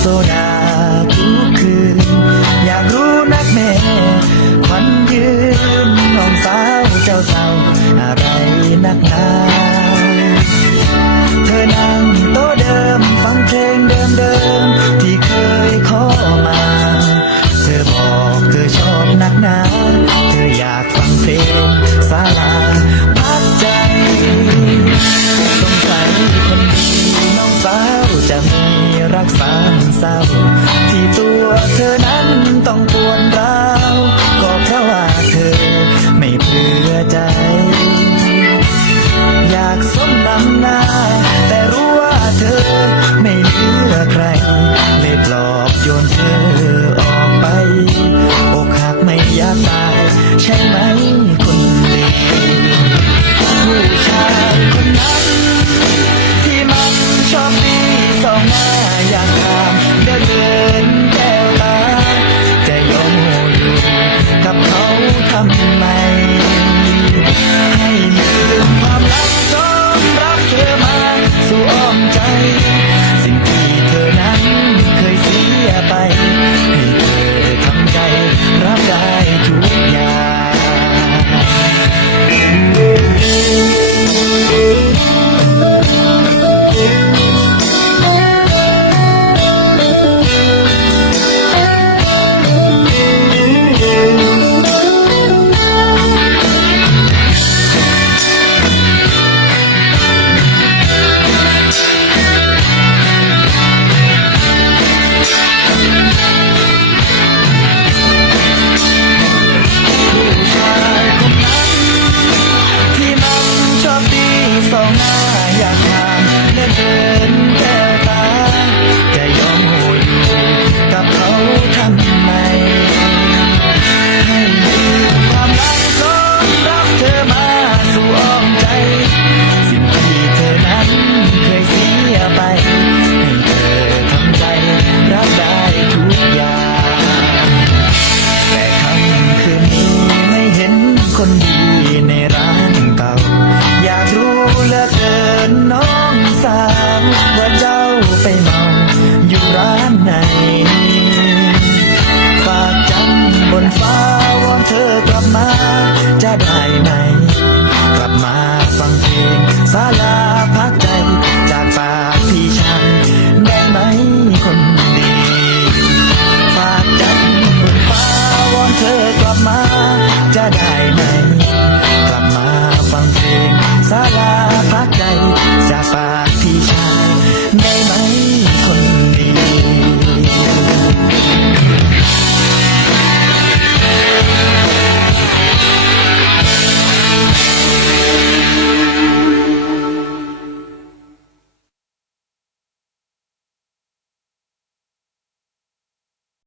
so now เสองหน้ ร้านไนฝากจัำบนฟ้าวอนเธอกลับมา จะได้ไหม กลับมาฟังเพลงสาลาพักใจ จากปากพี่ชายได้ไหมคนดี ฝากจัำบนฟ้าวอนเธอกลับมา จะได้ไหม กลับมาฟังเพลงสาลา